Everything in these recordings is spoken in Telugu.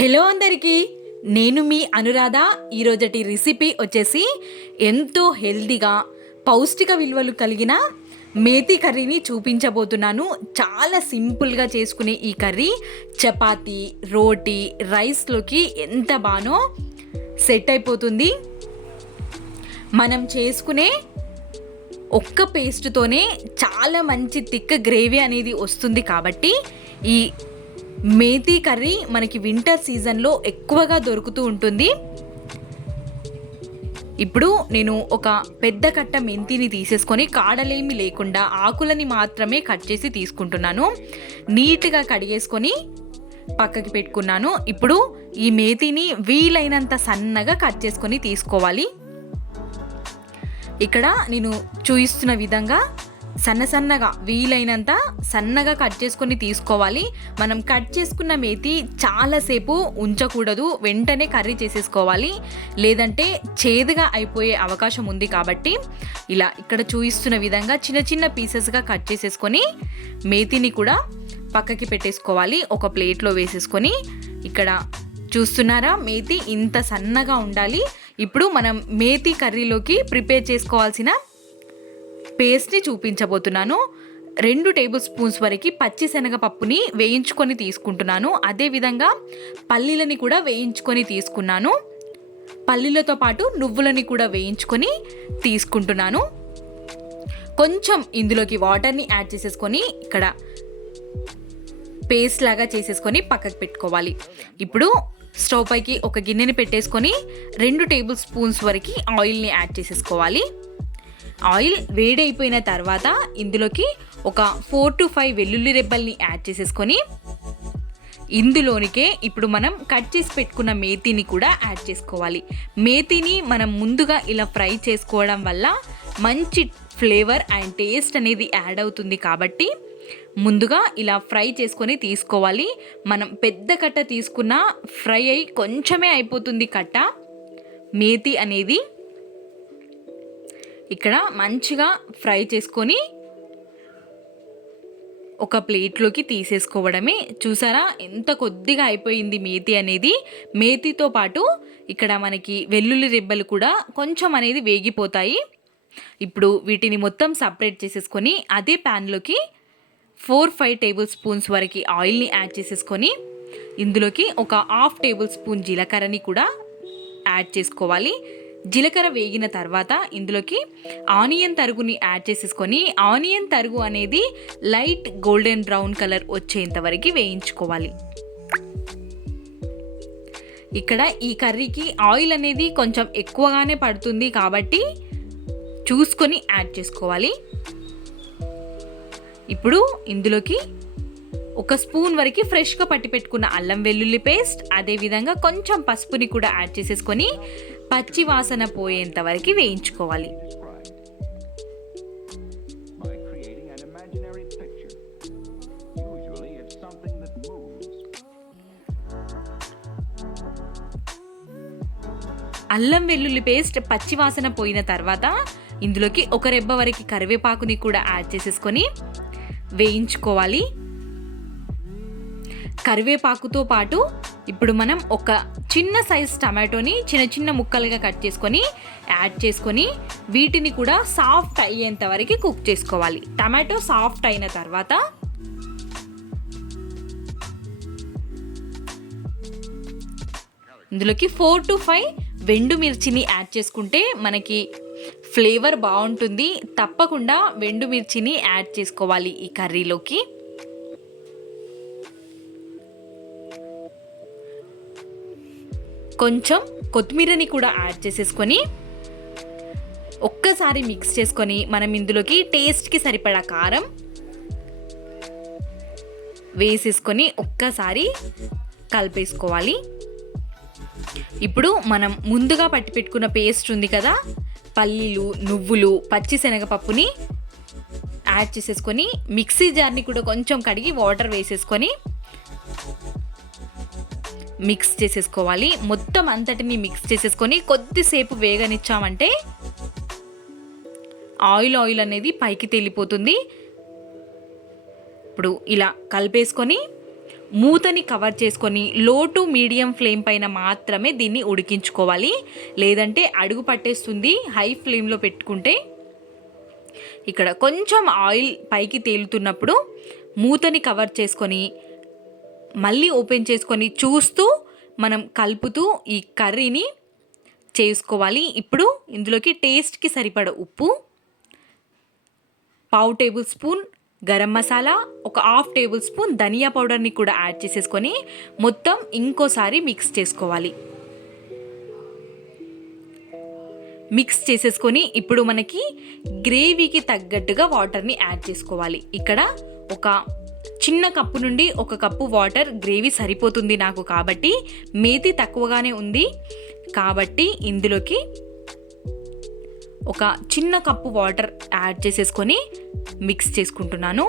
హలో అందరికీ, నేను మీ అనురాధ. ఈరోజటి రెసిపీ వచ్చేసి ఎంతో హెల్తీగా పౌష్టిక విలువలు కలిగిన మేతి కర్రీని చూపించబోతున్నాను. చాలా సింపుల్గా చేసుకునే ఈ కర్రీ చపాతీ, రోటీ, రైస్లోకి ఎంత బానో సెట్ అయిపోతుంది. మనం చేసుకునే ఒక్క పేస్ట్తోనే చాలా మంచి థిక్ గ్రేవీ అనేది వస్తుంది. కాబట్టి ఈ మేతి కర్రీ మనకి వింటర్ సీజన్లో ఎక్కువగా దొరుకుతూ ఉంటుంది. ఇప్పుడు నేను ఒక పెద్ద కట్ట మెంతిని తీసేసుకొని కాడలేమి లేకుండా ఆకులని మాత్రమే కట్ చేసి తీసుకుంటున్నాను. నీట్గా కడిగేసుకొని పక్కకి పెట్టుకున్నాను. ఇప్పుడు ఈ మేతిని వీలైనంత సన్నగా కట్ చేసుకొని తీసుకోవాలి. ఇక్కడ నేను చూపిస్తున్న విధంగా సన్నగా వీలైనంత సన్నగా కట్ చేసుకొని తీసుకోవాలి. మనం కట్ చేసుకున్న మేతి చాలాసేపు ఉంచకూడదు, వెంటనే కర్రీ చేసేసుకోవాలి, లేదంటే చేదుగా అయిపోయే అవకాశం ఉంది. కాబట్టి ఇలా ఇక్కడ చూపిస్తున్న విధంగా చిన్న చిన్న పీసెస్గా కట్ చేసేసుకొని మేతిని కూడా పక్కకి పెట్టేసుకోవాలి. ఒక ప్లేట్లో వేసేసుకొని ఇక్కడ చూస్తున్నారా, మేతి ఇంత సన్నగా ఉండాలి. ఇప్పుడు మనం మేతి కర్రీలోకి ప్రిపేర్ చేసుకోవాల్సిన పేస్ట్ని చూపించబోతున్నాను. 2 టేబుల్ స్పూన్స్ వరకు పచ్చి శనగపప్పుని వేయించుకొని తీసుకుంటున్నాను. అదేవిధంగా పల్లీలని కూడా వేయించుకొని తీసుకున్నాను. పల్లీలతో పాటు నువ్వులని కూడా వేయించుకొని తీసుకుంటున్నాను. కొంచెం ఇందులోకి వాటర్ని యాడ్ చేసేసుకొని ఇక్కడ పేస్ట్ లాగా చేసేసుకొని పక్కకు పెట్టుకోవాలి. ఇప్పుడు స్టవ్ పైకి ఒక గిన్నెని పెట్టేసుకొని 2 టేబుల్ స్పూన్స్ వరకు ఆయిల్ని యాడ్ చేసేసుకోవాలి. ఆయిల్ వేడైపోయిన తర్వాత ఇందులోకి ఒక 4 to 5 వెల్లుల్లి రెబ్బల్ని యాడ్ చేసేసుకొని ఇందులోనికే ఇప్పుడు మనం కట్ చేసి పెట్టుకున్న మేతిని కూడా యాడ్ చేసుకోవాలి. మేతిని మనం ముందుగా ఇలా ఫ్రై చేసుకోవడం వల్ల మంచి ఫ్లేవర్ అండ్ టేస్ట్ అనేది యాడ్ అవుతుంది. కాబట్టి ముందుగా ఇలా ఫ్రై చేసుకొని తీసుకోవాలి. మనం పెద్ద కట్ట తీసుకున్న ఫ్రై అయి కొంచెమే అయిపోతుంది కట్ట. మేతి అనేది ఇక్కడ మంచిగా ఫ్రై చేసుకొని ఒక ప్లేట్లోకి తీసేసుకోవడమే. చూసారా ఎంత కొద్దిగా అయిపోయింది మేతి అనేది. మేతితో పాటు ఇక్కడ మనకి వెల్లుల్లి రెబ్బలు కూడా కొంచెం అనేది వేగిపోతాయి. ఇప్పుడు వీటిని మొత్తం సపరేట్ చేసేసుకొని అదే ప్యాన్లోకి 4-5 టేబుల్ స్పూన్స్ వరకు ఆయిల్ని యాడ్ చేసేసుకొని ఇందులోకి ఒక 1/2 టేబుల్ స్పూన్ జీలకర్రని కూడా యాడ్ చేసుకోవాలి. జీలకర్ర వేగిన తర్వాత ఇందులోకి ఆనియన్ తరుగుని యాడ్ చేసేసుకొని ఆనియన్ తరుగు అనేది లైట్ గోల్డెన్ బ్రౌన్ కలర్ వచ్చేంత వరకు వేయించుకోవాలి. ఇక్కడ ఈ కర్రీకి ఆయిల్ అనేది కొంచెం ఎక్కువగానే పడుతుంది కాబట్టి చూసుకొని యాడ్ చేసుకోవాలి. ఇప్పుడు ఇందులోకి ఒక స్పూన్ వరకు ఫ్రెష్గా పట్టి పెట్టుకున్న అల్లం వెల్లుల్లి పేస్ట్, అదేవిధంగా కొంచెం పసుపుని కూడా యాడ్ చేసేసుకొని పచ్చి వాసన పోయేంత వరకు వేయించుకోవాలి. అల్లం వెల్లుల్లి పేస్ట్ పచ్చి వాసన పోయిన తర్వాత ఇందులోకి ఒక రెబ్బ వరకు కరివేపాకుని కూడా యాడ్ చేసేసుకొని వేయించుకోవాలి. కరివేపాకుతో పాటు ఇప్పుడు మనం ఒక చిన్న సైజ్ టమాటోని చిన్న చిన్న ముక్కలుగా కట్ చేసుకొని యాడ్ చేసుకొని వీటిని కూడా సాఫ్ట్ అయ్యేంత వరకు కుక్ చేసుకోవాలి. టమాటో సాఫ్ట్ అయిన తర్వాత ఇందులోకి 4 to 5 వెండు మిర్చిని యాడ్ చేసుకుంటే మనకి ఫ్లేవర్ బాగుంటుంది. తప్పకుండా వెండు మిర్చిని యాడ్ చేసుకోవాలి ఈ కర్రీలోకి. కొంచెం కొత్తిమీరని కూడా యాడ్ చేసేసుకొని ఒక్కసారి మిక్స్ చేసుకొని మనం ఇందులోకి టేస్ట్కి సరిపడా కారం వేసేసుకొని ఒక్కసారి కలిపేసుకోవాలి. ఇప్పుడు మనం ముందుగా పట్టి పెట్టుకున్న పేస్ట్ ఉంది కదా, పల్లీలు, నువ్వులు, పచ్చి శనగపప్పుని యాడ్ చేసేసుకొని మిక్సీ జార్ని కూడా కొంచెం కడిగి వాటర్ వేసేసుకొని మిక్స్ చేసేసుకోవాలి. మొత్తం అంతటిని మిక్స్ చేసేసుకొని కొద్దిసేపు వేగనిచ్చామంటే ఆయిల్ అనేది పైకి తేలిపోతుంది. ఇప్పుడు ఇలా కలిపేసుకొని మూతని కవర్ చేసుకొని లో టు మీడియం ఫ్లేమ్ పైన మాత్రమే దీన్ని ఉడికించుకోవాలి, లేదంటే అడుగు పట్టేస్తుంది హై ఫ్లేమ్లో పెట్టుకుంటే. ఇక్కడ కొంచెం ఆయిల్ పైకి తేలుతున్నప్పుడు మూతని కవర్ చేసుకొని మళ్ళీ ఓపెన్ చేసుకొని చూస్తూ మనం కలుపుతూ ఈ కర్రీని చేసుకోవాలి. ఇప్పుడు ఇందులోకి టేస్ట్కి సరిపడ ఉప్పు, 1/2 టేబుల్ స్పూన్ గరం మసాలా, ఒక 1/2 టేబుల్ స్పూన్ ధనియా పౌడర్ని కూడా యాడ్ చేసేసుకొని మొత్తం ఇంకోసారి మిక్స్ చేసుకోవాలి. మిక్స్ చేసేసుకొని ఇప్పుడు మనకి గ్రేవీకి తగ్గట్టుగా వాటర్ని యాడ్ చేసుకోవాలి. ఇక్కడ ఒక చిన్న కప్పు నుండి 1 కప్పు వాటర్ గ్రేవీ సరిపోతుంది నాకు, కాబట్టి మేతి తక్కువగానే ఉంది కాబట్టి ఇందులోకి ఒక చిన్న కప్పు వాటర్ యాడ్ చేసేసుకొని మిక్స్ చేసుకుంటున్నాను.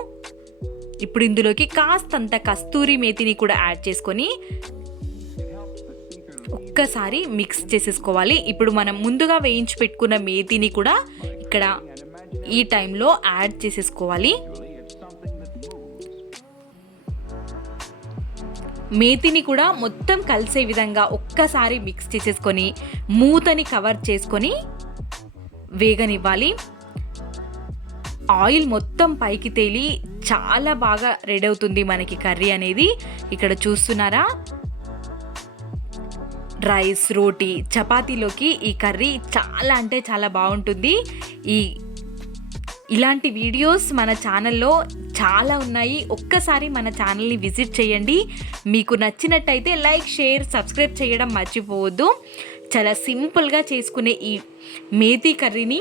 ఇప్పుడు ఇందులోకి కాస్తంత కస్తూరి మేతిని కూడా యాడ్ చేసుకొని ఒక్కసారి మిక్స్ చేసేసుకోవాలి. ఇప్పుడు మనం ముందుగా వేయించి పెట్టుకున్న మేతిని కూడా ఇక్కడ ఈ టైంలో యాడ్ చేసేసుకోవాలి. మేతిని కూడా మొత్తం కలిసే విధంగా ఒక్కసారి మిక్స్ చేసేసుకొని మూతని కవర్ చేసుకొని వేగనివ్వాలి. ఆయిల్ మొత్తం పైకి తేలి చాలా బాగా రెడీ అవుతుంది మనకి కర్రీ అనేది. ఇక్కడ చూస్తున్నారా, రైస్, రోటీ, చపాతీలోకి ఈ కర్రీ చాలా అంటే చాలా బాగుంటుంది. ఇలాంటి వీడియోస్ మన ఛానల్లో చాలా ఉన్నాయి. ఒక్కసారి మన ఛానల్ని విజిట్ చేయండి. మీకు నచ్చినట్టయితే లైక్, షేర్, సబ్స్క్రైబ్ చేయడం మర్చిపోవద్దు. చాలా సింపుల్గా చేసుకునే ఈ మేతి కర్రీని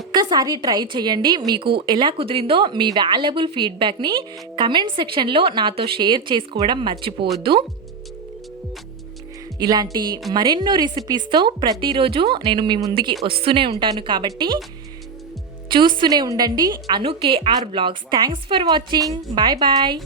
ఒక్కసారి ట్రై చేయండి. మీకు ఎలా కుదిరిందో మీ వాల్యుబుల్ ఫీడ్బ్యాక్ని కమెంట్ సెక్షన్లో నాతో షేర్ చేసుకోవడం మర్చిపోవద్దు. ఇలాంటి మరెన్నో రెసిపీస్తో ప్రతిరోజు నేను మీ ముందుకి వస్తూనే ఉంటాను, కాబట్టి చూస్తూనే ఉండండి Anu KR blogs. Thanks for watching. Bye bye.